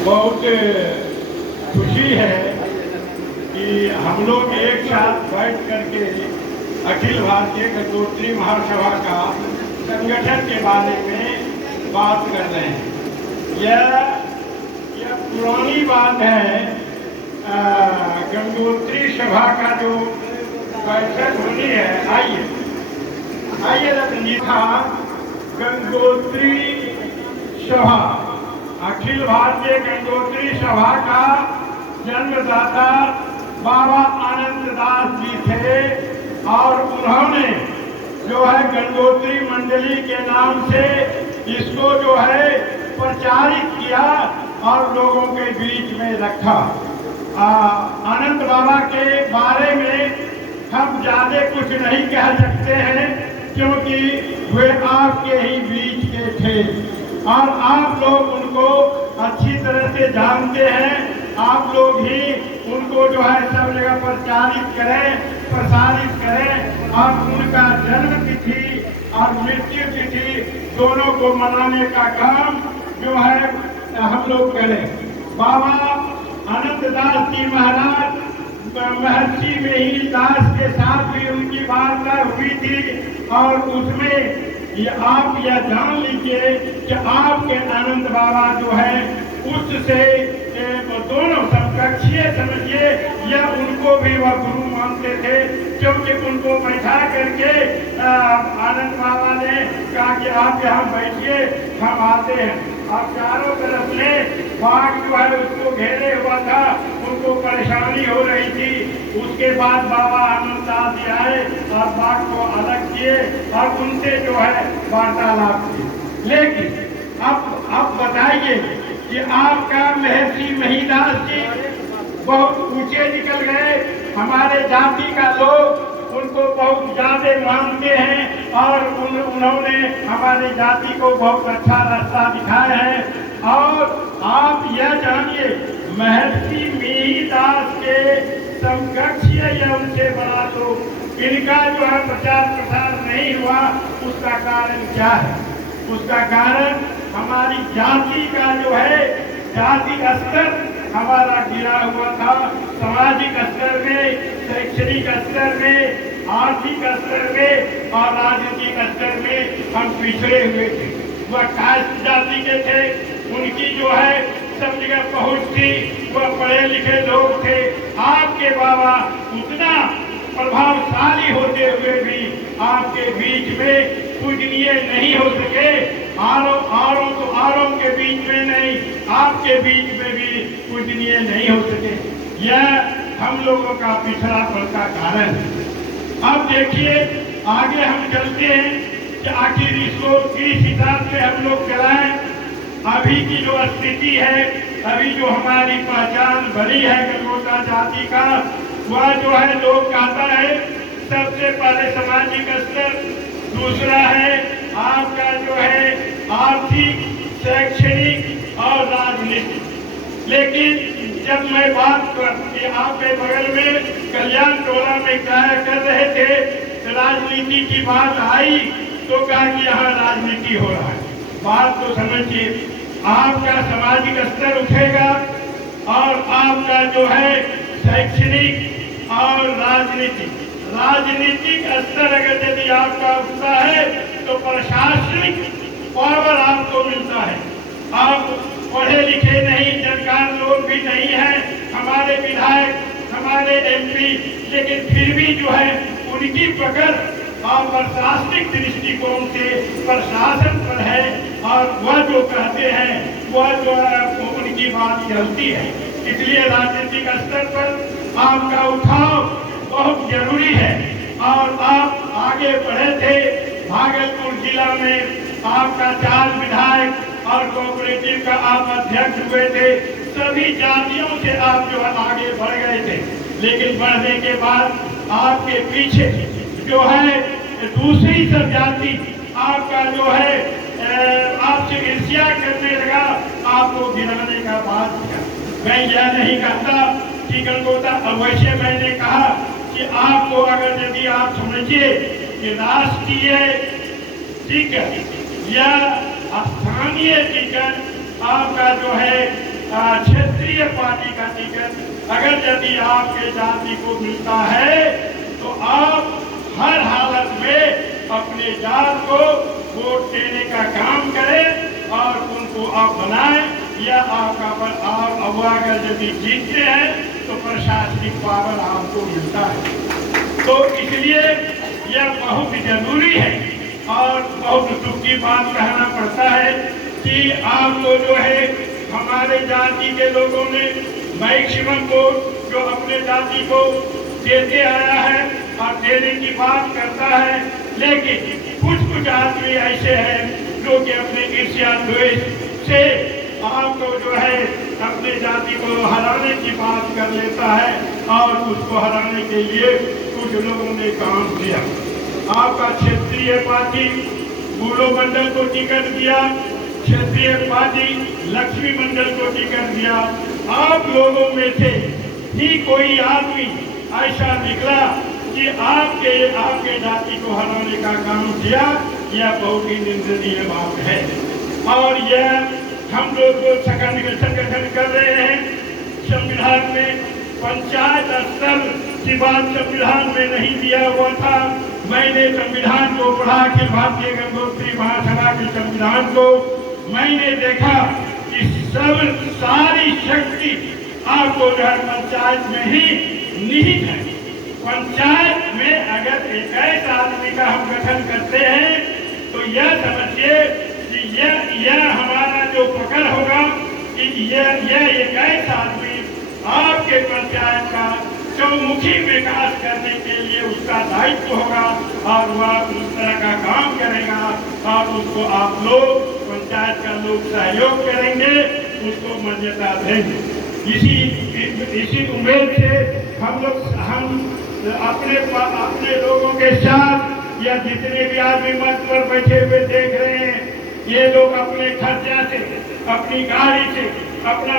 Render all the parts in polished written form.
बहुत खुशी है कि हम लोग एक साथ बैठ करके अखिल भारतीय गंगोत्री महासभा का संगठन के बारे में बात कर रहे हैं। यह पुरानी बात है। गंगोत्री सभा का जो बैठक होनी है, आइए रतनजीत था। गंगोत्री सभा, अखिल भारतीय गंगोत्री सभा का जन्मदाता बाबा आनंददास जी थे और उन्होंने जो है गंगोत्री मंडली के नाम से इसको जो है प्रचारित किया और लोगों के बीच में रखा। आनंद बाबा के बारे में हम ज़्यादा कुछ नहीं कह सकते हैं क्योंकि वे आपके ही बीच के थे और आप लोग उनको अच्छी तरह से जानते हैं। आप लोग ही उनको जो है सब जगह प्रचारित करें, प्रसारित करें और उनका जन्म तिथि और मृत्यु तिथि दोनों को मनाने का काम जो है हम लोग करें। बाबा आनंददास जी महाराज महर्षि मिहिर दास के साथ भी उनकी वार्ता हुई थी और उसमें आप यह जान लीजिए कि आपके आनंद बाबा जो है उससे दोनों समकक्षीय समझिए, या उनको भी वह गुरु मानते थे क्योंकि उनको बैठा करके आनंद बाबा ने कहा कि आप यहाँ बैठिए, हम आते हैं। अब चारों तरफ से बाघ जो है उसको घेरे हुआ था, उनको परेशानी हो रही थी। उसके बाद बाबा आनंददास जी आए और बाघ को अलग किए और उनसे जो है वार्तालाप की। लेकिन अब बताइए कि आपका महर्षि महिदास जी बहुत ऊंचे निकल गए। हमारे जाति का लोग उनको बहुत ज्यादा मानते हैं और उन्होंने हमारे जाति को बहुत अच्छा रास्ता दिखाया है। और आप यह जानिए, महर्षि मिहिर दास के समकक्षीय या उनसे बड़ा तो इनका जो है प्रचार प्रसार नहीं हुआ। उसका कारण क्या है? उसका कारण हमारी जाति का जो है जाति स्तर हमारा गिरा हुआ था। सामाजिक स्तर में, शैक्षणिक स्तर में, आर्थिक स्तर में और राजनीतिक स्तर में हम पिछड़े हुए थे। वह कास्ट जाति के थे, उनकी जो है सब जगह पहुंच थी, वह पढ़े लिखे लोग थे। आपके बाबा उतना प्रभावशाली होते हुए भी आपके बीच में पूजनीय नहीं हो सके। आरों के बीच में नहीं, आपके बीच में भी पूजनीय नहीं हो सके। यह हम लोगों का पिछड़ापन का कारण है। अब देखिए आगे हम चलते हैं कि आखिर इसको किस हिसाब से हम लोग चलाएं। अभी की जो स्थिति है, अभी जो हमारी पहचान बनी है गंगोत्रा जाति का, वह जो है लोग कहता है सबसे पहले सामाजिक स्तर, दूसरा है आपका जो है आर्थिक, शैक्षणिक और राजनीतिक। लेकिन जब मैं बात कि आपके बगल में कल्याण टोला में क्या कर रहे थे, राजनीति की बात आई तो कहा कि यहाँ राजनीति हो रहा है। बात तो समझिए, आपका सामाजिक स्तर उठेगा और आपका जो है शैक्षणिक और राजनीतिक स्तर अगर यदि आपका उठता है तो प्रशासनिक पावर आपको मिलता है। आप पढ़े लिखे नहीं, जानकार लोग भी नहीं हैं, हमारे विधायक, हमारे एमपी, लेकिन फिर भी जो है उनकी पकड़ और प्रशासनिक दृष्टिकोण से प्रशासन पर है और वह जो कहते हैं वह जो है उनकी बात चलती है। इसलिए राजनीतिक स्तर पर आपका उठाव बहुत जरूरी है। और आप आगे बढ़े थे, भागलपुर जिला में आपका 4 विधायक और कोऑपरेटिव का आप अध्यक्ष हुए थे। सभी जातियों से आप जो है आगे बढ़ गए थे, लेकिन बढ़ने के बाद आपके पीछे जो है दूसरी सब जाति आपका जो है आपसे ईर्ष्या करने लगा, आपको गिराने का बात किया। मैं यह नहीं कहता कि गंगोत्रा, अवश्य मैंने कहा कि आपको अगर यदि आप समझिए कि राष्ट्रीय टिकट या स्थानीय टिकट आपका जो है क्षेत्रीय पार्टी का टिकट अगर यदि आपके जाति को मिलता है तो आप हर हालत में अपने जात को वोट देने का काम करें और उनको आप बनाएं, या आप अगर यदि जीतते हैं तो प्रशासनिक पावर आपको मिलता है। तो इसलिए यह बहुत जरूरी है और बहुत दुख की बात कहना पड़ता है कि आपको जो है हमारे जाति के लोगों ने मैक्सिमम वोट जो अपने जाति को देते आया है और देने की बात करता है, लेकिन कुछ आदमी ऐसे हैं जो कि अपने ईर्ष्या द्वेष से आपको जो है अपने जाति को हराने की बात कर लेता है और उसको हराने के लिए कुछ लोगों ने काम किया। आपका क्षेत्रीय पार्टी बूलो मंडल को टिकट दिया, क्षेत्रीय पार्टी लक्ष्मी मंडल को टिकट दिया। आप लोगों में से ही कोई आदमी ऐसा निकला कि आपके जाति को हराने का काम किया, यह बहुत ही निंदनीय बात है। और यह हम लोग जो संगठन कर रहे हैं, संविधान में पंचायत स्तर की बात संविधान में नहीं दिया हुआ था। मैंने संविधान को पढ़ा, अखिल भारतीय गंगोत्री महासभा के संविधान को मैंने देखा कि सारी शक्ति आपको जो है पंचायत में ही निहित है। पंचायत में अगर एक ऐसा आदमी का हम गठन करते हैं तो यह समझिए कि यह हमारा जो पकड़ होगा कि यह एक ऐसा आदमी आपके पंचायत का चौमुखी विकास करने के लिए उसका दायित्व होगा और वह उस तरह का काम करेगा और उसको आप लोग पंचायत का लोग सहयोग करेंगे, उसको मान्यता देंगे। इसी उम्मीद से हम अपने लोगों के साथ या जितने भी आदमी मंच पर बैठे हुए देख रहे हैं, ये लोग अपने खर्चा से, अपनी गाड़ी से, अपना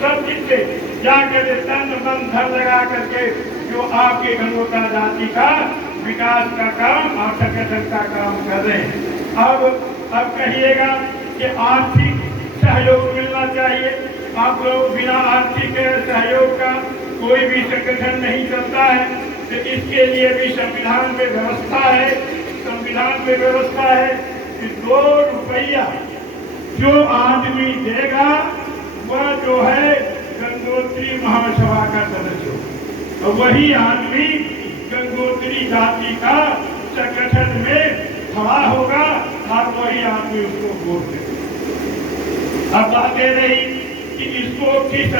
सब चीज से जाकर तन मन धन लगा करके जो आपके गंगोत्रा जाति का विकास का काम और संगठन का काम कर रहे हैं। अब कहिएगा कि आर्थिक सहयोग मिलना चाहिए। आप लोग बिना आर्थिक सहयोग का कोई भी संगठन नहीं चलता है, तो इसके लिए भी संविधान में व्यवस्था है। संविधान में व्यवस्था है कि 2 रुपया जो आदमी देगा वह जो है गंगोत्री महासभा का सदस्य हो, तो वही आदमी गंगोत्री जाति का संगठन में खड़ा होगा और वही आदमी उसको वोट देगा। अब बातें रही कि इसको किस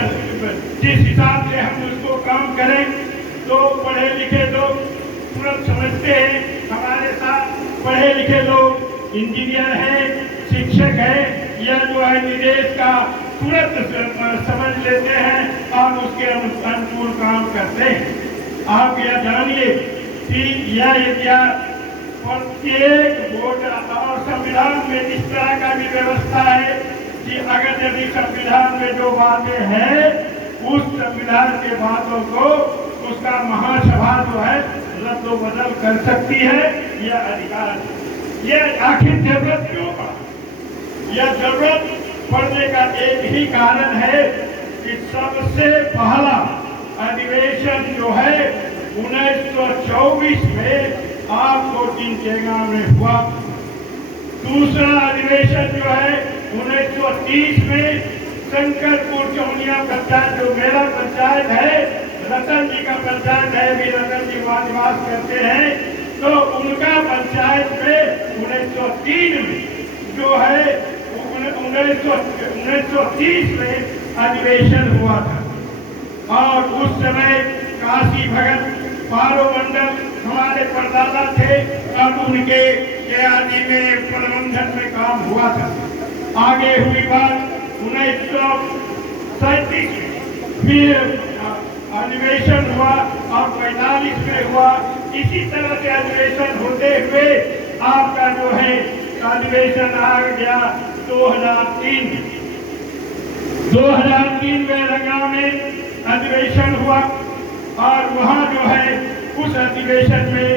हिसाब से हम उसको काम करें, तो पढ़े लिखे लोग तुरंत समझते हैं। हमारे साथ पढ़े लिखे लोग इंजीनियर है, शिक्षक है, या जो है निदेश का तुरंत समझ लेते हैं और उसके अनुकूल काम करते हैं। आप यह जानिए कि यह प्रत्येक वोट और संविधान में इस तरह का भी व्यवस्था है कि अगर यदि संविधान में जो बातें हैं उस संविधान के बातों को उसका महासभा जो है रद्द बदल कर सकती है, यह अधिकार है। यह आखिर जरूरत क्यों पड़ा? यह जरूरत पड़ने का एक ही कारण है कि सबसे पहला अधिवेशन जो है 1924 में आपको चिंचेगा में हुआ। दूसरा अधिवेशन जो है 1930 में शंकरपुर चौनिया पंचायत, जो मेरा पंचायत है, रतन जी का पंचायत है, भी रतन जी निवास करते हैं, तो उनका पंचायत में 1903 में जो है 1930 में अधिवेशन हुआ था। और उस समय काशी भगत पारो मंडल हमारे परदादा थे और उनके आदि में प्रबंधन में काम हुआ था। आगे हुई बात 1937 फिर अधिवेशन हुआ और 45 में हुआ। इसी तरह से अधिवेशन होते हुए आपका जो है अधिवेशन आ गया 2003 में रंगा में अधिवेशन हुआ और वहाँ जो है उस अधिवेशन में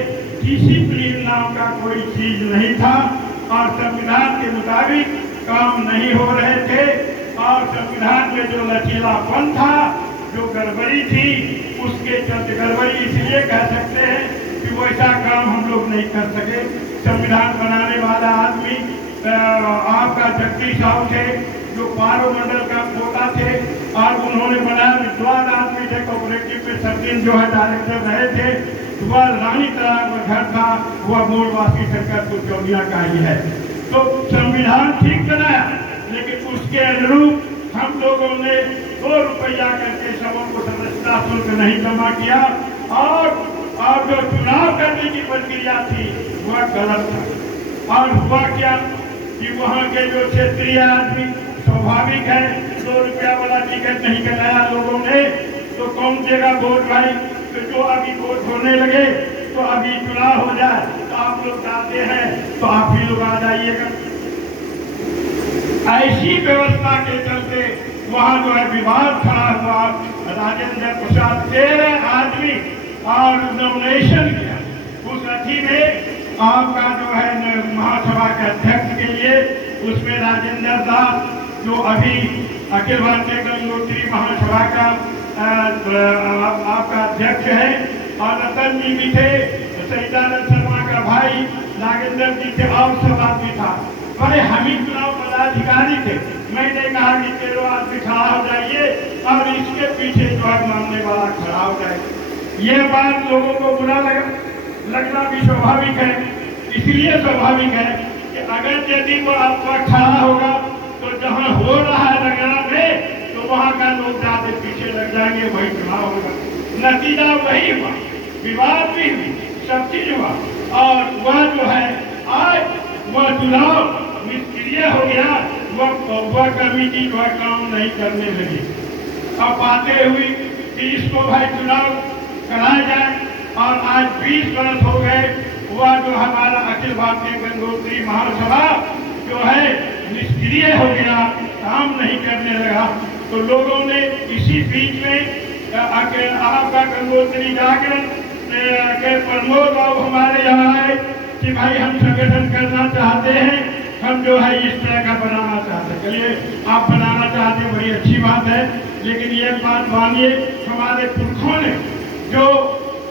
डिसिप्लिन नाम का कोई चीज नहीं था और संविधान के मुताबिक काम नहीं हो रहे थे और संविधान में जो लचीलापन था, जो गड़बड़ी थी, उसके चलते गड़बड़ी इसलिए कह सकते हैं कि वैसा काम हम लोग नहीं कर सके। संविधान बनाने वाला आदमी आपका जगदीश राव थे, जो पारोमंडल का पोता थे और उन्होंने बनाया, विद्वान आदमी थे, कोऑपरेटिव में सब दिन जो है डायरेक्टर रहे थे। वह रानी तालाब का घर था, वह मूलवासी शंकरपुर चौनिया का ही है। तो संविधान ठीक बनाया, लेकिन उसके अनुरूप हम लोगों ने 2 रुपया करके सबों को सदस्यता शुल्क नहीं जमा किया और जो चुनाव करने की प्रक्रिया थी वह गलत था। और हुआ क्या कि वहाँ के जो क्षेत्रीय आदमी, स्वाभाविक है 2 रुपया वाला टिकट नहीं कराया लोगों ने, तो कौन देगा वोट भाई। तो जो अभी वोट होने लगे, तो अभी चुनाव हो जाए तो आप लोग जाते हैं तो आप ही लोग आ जाइएगा। ऐसी व्यवस्था के चलते वहाँ जो है विवाद खड़ा हुआ। राजेंद्र प्रसाद 13 आदमी और नॉमिनेशन किया उस अथी में आपका जो है महासभा के अध्यक्ष के लिए, उसमें राजेंद्र दास जो अभी अखिल भारतीय गंगोत्री महासभा का आपका अध्यक्ष है, और रतन जी भी थे, सहिदानंद शर्मा का भाई नागेंद्र जी थे, और सब आदमी था। बड़े हम ही चुनाव पदाधिकारी थे। मैंने कहा कि 13 आदमी खड़ा हो जाइए और इसके पीछे जो है मामले वाला खड़ा हो जाए। ये बात लोगों को बुरा लगना भी स्वाभाविक है। इसलिए स्वाभाविक है कि अगर यदि वो आपका खड़ा होगा तो जहाँ हो रहा है रगड़ा में, तो वहाँ का लोग ज्यादा पीछे लग जाएंगे, वही चुनाव होगा। नतीजा वही हुआ, विवाद भी हुई, सब चीज हुआ, और वह जो है आज वह चुनाव निष्क्रिय हो गया। वह कमेटी जो है काम नहीं करने लगी। अब बातें हुई कि इसको भाई चुनाव कराया जाए, और आज 20 वर्ष हो गए, वह जो हमारा अखिल भारतीय गंगोत्री महासभा जो है निष्क्रिय हो गया, काम नहीं करने लगा। तो लोगों ने इसी बीच में आपका गंगोत्री जागरण के प्रमोद बाबू हमारे यहाँ आए कि भाई हम संगठन करना चाहते हैं, हम जो है इस तरह का बनाना चाहते हैं। चलिए, आप बनाना चाहते हैं, बड़ी अच्छी बात है, लेकिन ये बात मानिए, हमारे पुरखों ने जो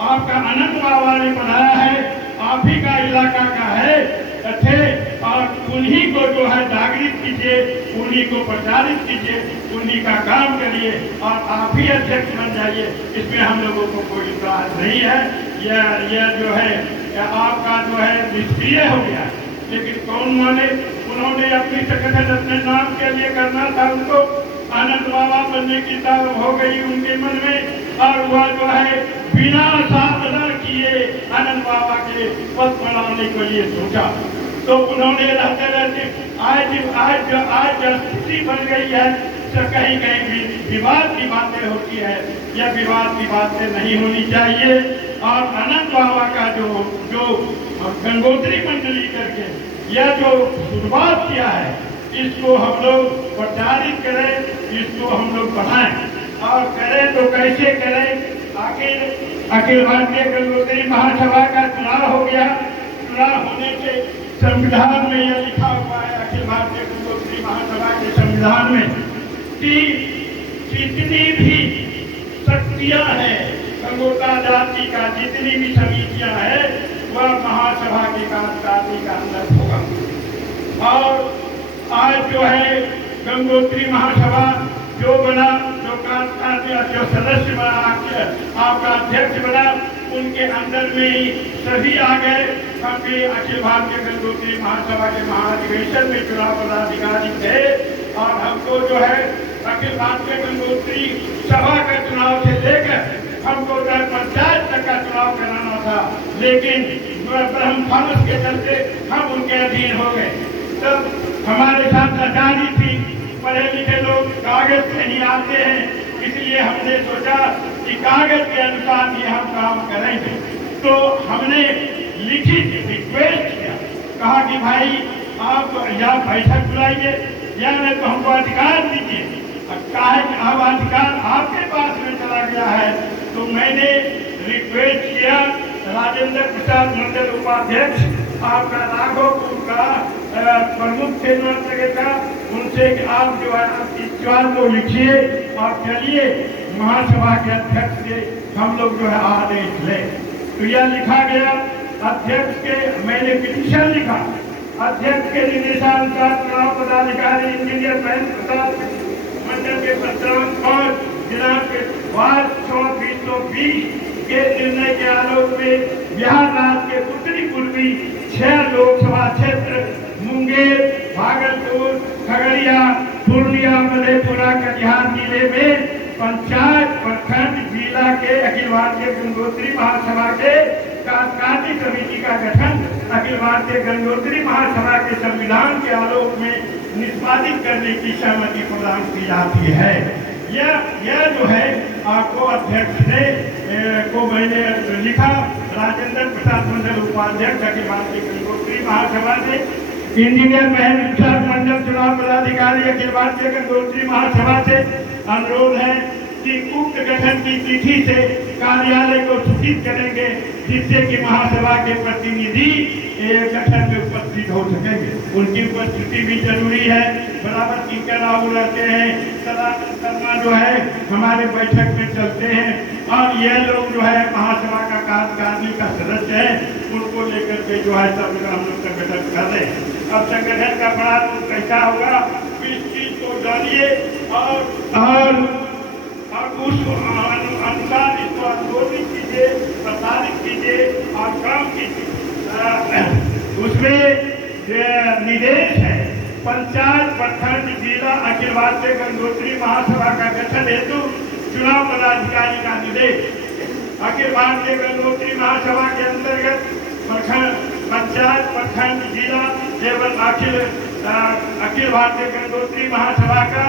आपका अनंत बाबा ने बनाया है, आप ही का इलाका का है थे, और उन्हीं को जो है जागृत कीजिए, उन्हीं को प्रचारित कीजिए, उन्हीं का काम करिए, और आप ही अध्यक्ष बन जाइए। इसमें हम लोगों को कोई इतराज नहीं है। यह जो है आपका जो है निष्क्रिय हो गया, लेकिन कौन माने। उन्होंने अपनी संगठन अपने नाम के लिए करना था, उनको आनंद बाबा बनने की ताकत हो गई उनके मन में, और वह जो है बिना साधना किए आनंद बाबा के पद बनाने के लिए सोचा। तो उन्होंने रहते रहते आज स्थिति बन गई है, तो कहीं कहीं विवाद की बातें होती है। यह विवाद की बातें नहीं होनी चाहिए। और अनंत बाबा का जो गंगोत्री मंडली करके यह जो शुरुआत किया है, इसको हम लोग प्रचारित करें, इसको हम लोग बढ़ाएं, और करें तो कैसे करें। अखिल भारतीय गंगोत्री महासभा का चुनाव हो गया। चुनाव होने से संविधान में यह लिखा हुआ है, अखिल भारतीय गंगोत्री महासभा के संविधान में, कि जितनी भी शक्तियां हैं गंगोत्रा जाति का, जितनी भी समितियां हैं, वह महासभा की कार्यकारिणी का अंदर होगा। और आज जो है गंगोत्री महासभा जो बना, जो सदस्य बना, आपका अध्यक्ष बना, उनके अंदर में ही सभी आ गए। हम भी अखिल भारतीय गंगोत्री महासभा के महाधिवेशन में चुनाव पदाधिकारी थे, और हमको जो है अखिल भारतीय गंगोत्री सभा के चुनाव से लेकर हमको पंचायत तक का चुनाव कराना था, लेकिन ब्रह्म फानस के चलते हम उनके अधीन हो गए। तब हमारे साथ आजादी थी, पढ़े लिखे लोग कागज से नहीं आते हैं, इसलिए हमने सोचा कि कागज के अनुसार ही हम काम करेंगे। तो हमने लिखित रिक्वेस्ट किया, कहा कि भाई आप या बैठक बुलाइए या नहीं तो हमको अधिकार दीजिए। कहा कि अब अधिकार आपके पास में चला गया है। तो मैंने रिक्वेस्ट किया, राजेंद्र प्रसाद मंडल उपाध्यक्ष, आपका राघोपुर का प्रमुख थे का, उनसे उनसे कि आप जो है इस ज्वार को लिखिए और चलिए महासभा के अध्यक्ष से हम लोग जो है आदेश लें। तो यह लिखा गया अध्यक्ष के, मैंने पिटीशन लिखा अध्यक्ष के निर्देशानुसार चुनाव पदाधिकारी इंजीनियर महेंद्र प्रसाद मंडल के 15 दिनांक 5/6/2020 के निर्णय के आलोक में बिहार राज्य के उत्तरी पूर्वी 6 लोकसभा क्षेत्र मुंगेर, भागलपुर, खगड़िया, पूर्णिया, मधेपुरा, कटिहार जिले में पंचायत प्रखंड जिला के अखिल भारतीय गंगोत्री महासभा के कार्यकारिणी समिति का गठन अखिल भारतीय गंगोत्री महासभा के संविधान के आलोक में निष्पादित करने की सहमति प्रदान की जाती है। यह जो है आपको अध्यक्ष ने को मैंने लिखा राजेंद्र प्रसाद मंडल उपाध्यक्ष अखिल भारतीय गंगोत्री महासभा से, इंजीनियर महेंद्र प्रसाद मंडल चुनाव पदाधिकारी अखिल भारतीय गंगोत्री महासभा से अनुरोध है कि उक्त गठन की तिथि से कार्यालय को सूचित करेंगे जिससे कि महासभा के प्रतिनिधि गठन में उपस्थित हो सकेंगे। उनकी उपस्थिति भी जरूरी है। बराबर टीका राव रहते हैं, सदानंद शर्मा जो है हमारे बैठक में चलते हैं और यह लोग जो है महासभा का कार्यकारिणी का सदस्य है, उनको लेकर के जो है सब हम लोग संगठन कर रहे हैं। अब संगठन का बड़ा रूप कैसा होगा इस चीज को जानिए और उस अनुसार इसको अनुभवित कीजिए, प्रसारित कीजिए और काम कीजिए। उसमें निर्देश है पंचायत प्रखंड जिला अखिल भारतीय गंगोत्री महासभा का गठन हेतु चुनाव पदाधिकारी का निर्देश। अखिल भारतीय गंगोत्री महासभा के अंतर्गत पंचायत प्रखंड जिला एवं अखिल भारतीय गंगोत्री महासभा का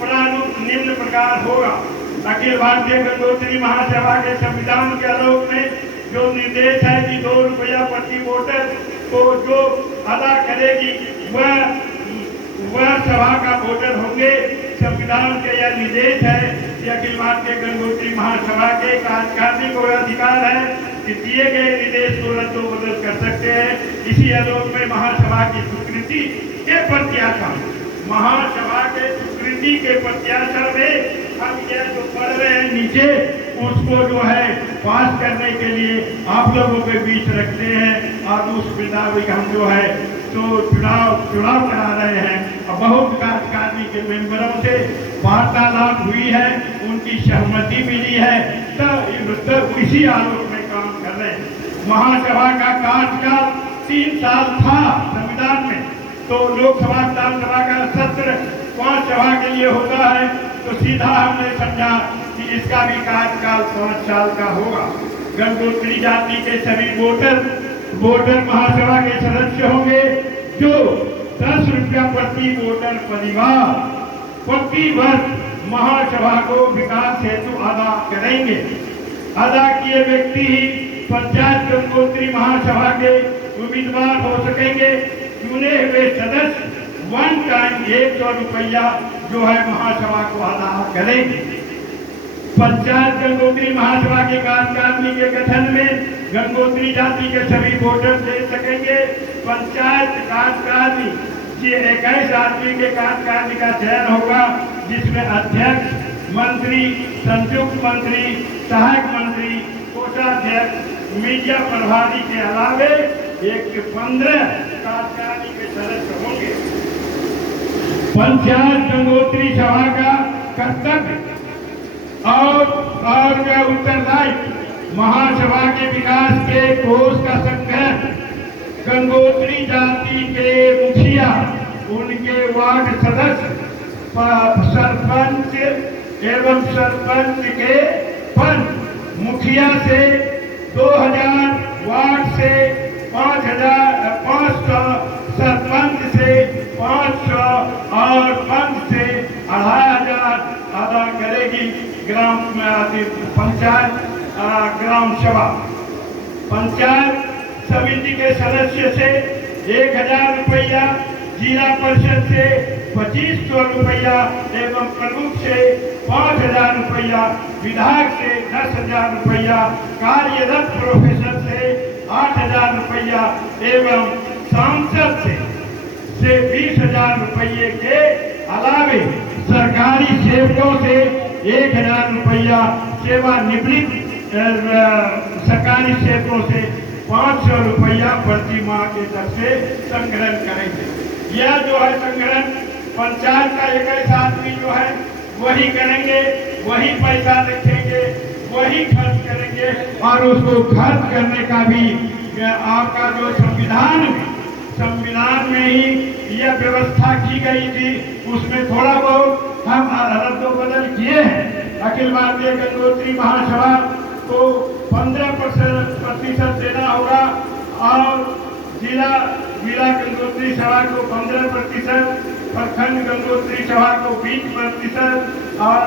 प्रारूप निम्न प्रकार होगा। अखिल भारतीय गंगोत्री महासभा के संविधान के आलोक में जो निर्देश है कि 2 रुपया प्रति वोटर को जो अदा करेगी वह सभा का वोटर होंगे। संविधान के यह निर्देश है कि अखिल भारतीय गंगोत्री महासभा के कार्यकारिणी को अधिकार है कि दिए गए निर्देश को रद्द बदल कर सकते हैं। इसी आलोक में महासभा की स्वीकृति के प्रत्याशा में हम यह जो पढ़ रहे हैं नीचे उसको जो है पास करने के लिए आप लोगों के बीच रखते हैं और उस मुताबिक हम जो है तो चुनाव करा रहे हैं। और बहुत कार्यकारिणी के मेंबरों से वार्तालाप हुई है, उनकी सहमति मिली है, तो इसी आलोक में काम कर रहे हैं। महासभा का कार्यकाल 3 साल था संविधान में, तो लोकसभा विधानसभा का सत्र 5 सभा के लिए होता है, तो सीधा हमने समझा कि इसका भी कार्यकाल 5 साल का होगा। गंगोत्री जाति के सभी वोटर महासभा के सदस्य होंगे जो 10 रुपया प्रति वोटर परिवार प्रति वर्ष महासभा को विकास हेतु अदा करेंगे। अदा किए व्यक्ति ही पंचायत गंगोत्री महासभा के उम्मीदवार हो सकेंगे। चुने हुए सदस्य वन टाइम 100 रुपया जो है महासभा को अदा करेंगे। पंचायत गंगोत्री महासभा के कार्यकारिणी के गठन में गंगोत्री जाति के सभी वोटर दे सकेंगे। पंचायत कार्यकारिणी ये 21 आदमी के कार्यकारिणी का चयन होगा, जिसमें अध्यक्ष, मंत्री, संयुक्त मंत्री, सहायक मंत्री, कोषाध्यक्ष, मीडिया प्रभारी के अलावे 15 कार्यकारिणी के सदस्य होंगे। पंचायत गंगोत्री सभा का कर्तव्य और उत्तरदायित्व महासभा के विकास के कोष का संग्रह, गंगोत्री जाति के मुखिया, उनके वार्ड सदस्य, सरपंच एवं सरपंच के पद, मुखिया से 2000, वार्ड से 500, सरपंच से 500 और पंच से 2500 अदा करेगी ग्राम सभा। पंचायत समिति के सदस्य से 1000 रुपया, जिला परिषद से 2500 रुपया एवं प्रमुख से 5000 रुपया, विधायक से 10,000 रुपया, कार्यरत प्रोफेसर से 8000 रुपया एवं सांसद से 20,000 रुपये के अलावे सरकारी सेवकों से 1,000 रुपया, सेवानिवृत्त सरकारी सेवकों से 500 रुपया प्रति माह के दर से संग्रहण करेंगे। यह जो है संग्रहण पंचायत का 21 आदमी जो है वही करेंगे, वही पैसा रखेंगे, वही खर्च करेंगे और उसको खर्च करने का भी आपका जो संविधान में ही यह व्यवस्था की गई थी, उसमें थोड़ा बहुत हम रद्द बदल किए हैं। अखिल भारतीय गंगोत्री महासभा को 15% देना होगा और जिला गंगोत्री सभा को 15%, प्रखंड गंगोत्री सभा को 20% और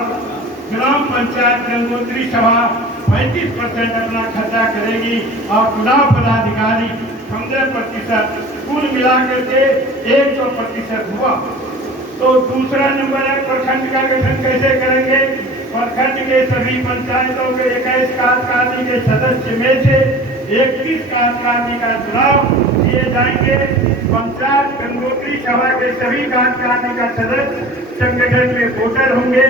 ग्राम पंचायत गंगोत्री सभा 35% अपना खर्चा करेगी और चुनाव पदाधिकारी 15%, कुल मिलाकर के 100% हुआ। तो दूसरा नंबर है प्रखंड का गठन कैसे करेंगे। प्रखंड के सभी पंचायतों के 21 कार्यकारिणी के सदस्य में से 31 कार्यकारिणी का चुनाव किए जाएंगे। पंचायत गंगोत्री सभा के सभी कार्यकारिणी का सदस्य संगठन में वोटर होंगे,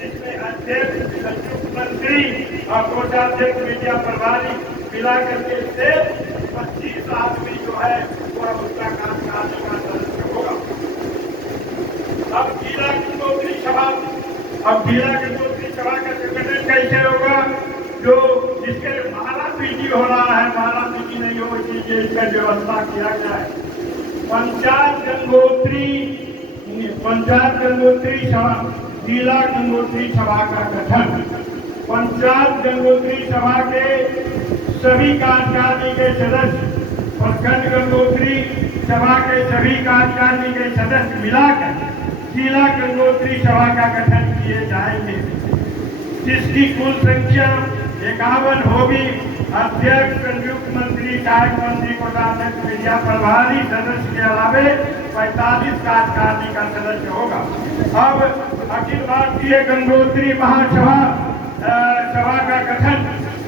जिसमें अध्यक्ष, संयुक्त मंत्री और कोषाध्यक्ष, मीडिया प्रभारी मिला करके से 25 आदमी जो है वह उसका कार्यकारिणी का सदस्य होगा। अब जिला गंगोत्री सभा का संगठन कैसे होगा। जो जिसके माला पीटी हो रहा है, माला पीटी नहीं हो इसलिए इसका व्यवस्था किया जाए। पंचायत गंगोत्री सभा, जिला गंगोत्री सभा का गठन। पंचायत गंगोत्री सभा के सभी कार्यकारिणी के सदस्य, प्रखंड गंगोत्री सभा के सभी कार्यकारिणी के सदस्य मिलाकर जिला गंगोत्री सभा का गठन किए जाएंगे, जिसकी कुल संख्या 51 होगी। अध्यक्ष, संयुक्त मंत्री, सहायक मंत्री, कोषाध्यक्ष, मीडिया प्रभारी सदस्य के अलावे 45 कार्यकारिणी का सदस्य होगा। अब अखिल भारतीय गंगोत्री महासभा का गठन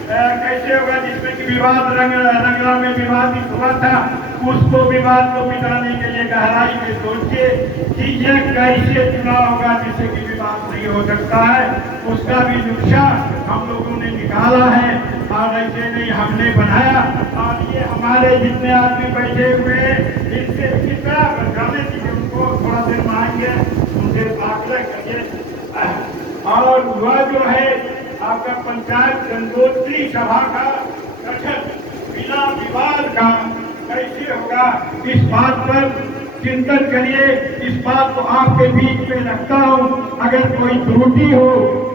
कैसे होगा, जिसमें कि विवाद रंगला में विवादित हुआ था, उसको विवाद को मिटाने के लिए गहराई में सोचिए कि यह कैसे चुनाव होगा जिससे कि विवाद नहीं हो सकता है। उसका भी नुस्खा हम लोगों ने निकाला है और ऐसे नहीं हमने बनाया। और ये हमारे जितने आदमी बैठे हुए हैं इनसे कितना जाने की उनको थोड़ा देर मांगे, उनसे आग्रह करिए। और वह जो है आपका पंचायत गंगोत्री सभा का गठन बिना विवाद का कैसे होगा, इस बात पर चिंतन करिए। इस बात को आपके बीच में रखता हूँ। अगर कोई त्रुटि हो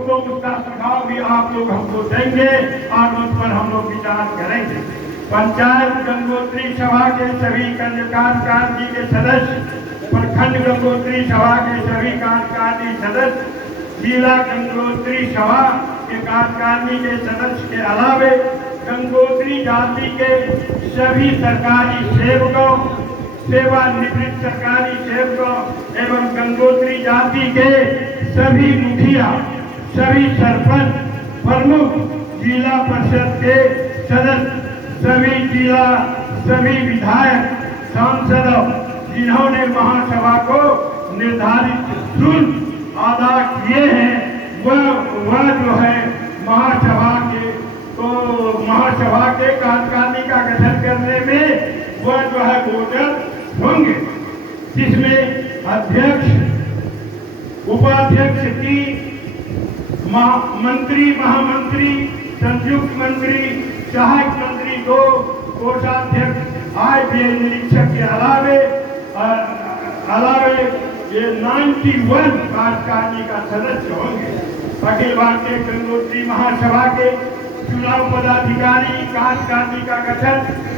तो उसका सुझाव भी आप लोग हमको देंगे और उस पर हम लोग विचार करेंगे। पंचायत गंगोत्री सभा के सभी कार्यकारिणी के सदस्य, प्रखंड गंगोत्री सभा के सभी कार्यकारिणी सदस्य, जिला गंगोत्री सभा के कार्यकारिणी के सदस्य के अलावे गंगोत्री जाति के सभी सरकारी सेवकों, सेवानिवृत्त सरकारी सेवकों एवं गंगोत्री जाति के सभी मुखिया, सभी सरपंच, प्रमुख, जिला परिषद के सदस्य, सभी विधायक, सांसदों जिन्होंने महासभा को निर्धारित शुल्क अदा किए हैं, वह जो है महासभा के कार्यकारिणी का गठन करने में वह जो है वोटर होंगे, जिसमें अध्यक्ष, उपाध्यक्ष की मंत्री, महामंत्री, संयुक्त मंत्री, सहायक मंत्री, 2 कोषाध्यक्ष, आय निरीक्षक के अलावे ये 91 कार्यकारिणी का सदस्य होंगे। अखिल भारतीय गंगोत्री महासभा के चुनाव पदाधिकारी कार्यकारिणी का गठन।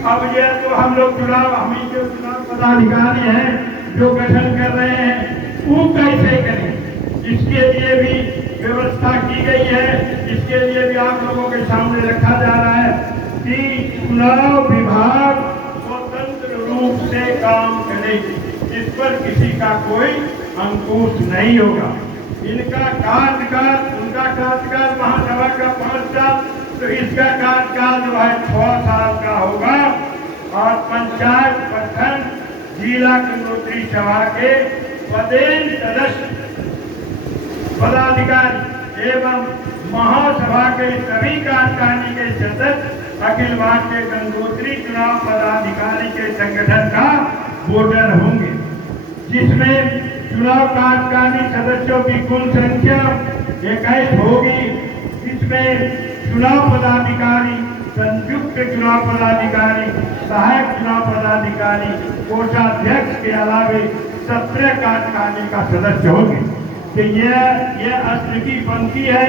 अब ये तो हम लोग हम ही जो चुनाव पदाधिकारी हैं जो गठन कर रहे हैं वो कैसे करें, इसके लिए भी व्यवस्था की गई है। इसके लिए भी आप लोगों के सामने रखा जा रहा है कि चुनाव विभाग स्वतंत्र रूप से काम करेगी, इस पर किसी का कोई अंकुश नहीं होगा। इनका कार्यकाल, उनका कार्यकाल महासभा का 5 साल, तो इसका कार्यकाल जो है 6 साल का होगा। और पंचायत, प्रखंड, जिला गंगोत्री सभा के पदेन सदस्य पदाधिकारी एवं महासभा के सभी कार्यकारिणी के सदस्य अखिल भारतीय गंगोत्री चुनाव पदाधिकारी के संगठन का वोटर होंगे, जिसमें चुनाव कार्यकारिणी सदस्यों की कुल संख्या 21 होगी। इसमें चुनाव पदाधिकारी, संयुक्त चुनाव पदाधिकारी, सहायक चुनाव पदाधिकारी, कोषाध्यक्ष के अलावे 17 कार्यकारिणी का सदस्य होंगे। तो यह अस्त्र की पंक्ति है,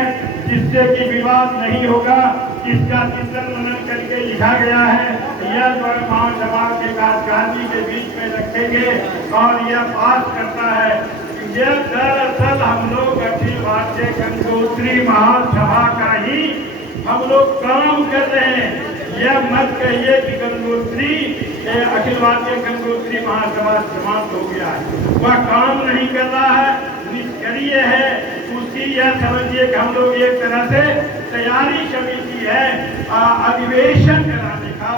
जिससे कि विवाद नहीं होगा, इसका चिंतन मनन करके लिखा गया है। यह जो महासभा के कार्यकारिणी के बीच में रखेंगे और यह पास करता है। यह दरअसल हम लोग अखिल भारतीय गंगोत्री महासभा का ही हम लोग काम कर रहे हैं। यह मत कहिए कि गंगोत्री अखिल भारतीय गंगोत्री महासभा समाप्त हो गया है, वह काम नहीं कर रहा है, निष्क्रिय है। उसकी यह समझिए कि हम लोग एक तरह से तैयारी समिति है अधिवेशन कराने का,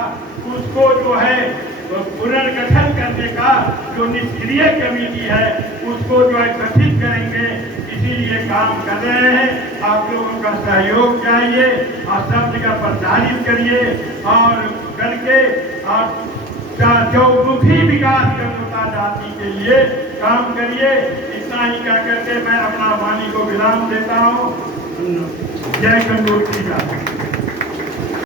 उसको जो है पुनर्गठन करने का जो निष्क्रिय कमेटी है उसको जो है गठित करेंगे, इसीलिए काम कर रहे हैं। आप लोगों का सहयोग चाहिए और शब्द का प्रचारित करिए और करके और चौमुखी विकास करता जाति के लिए काम करिए। इतना ही कह करके मैं अपना वाणी को विराम देता हूँ। जय गंगोत्री का।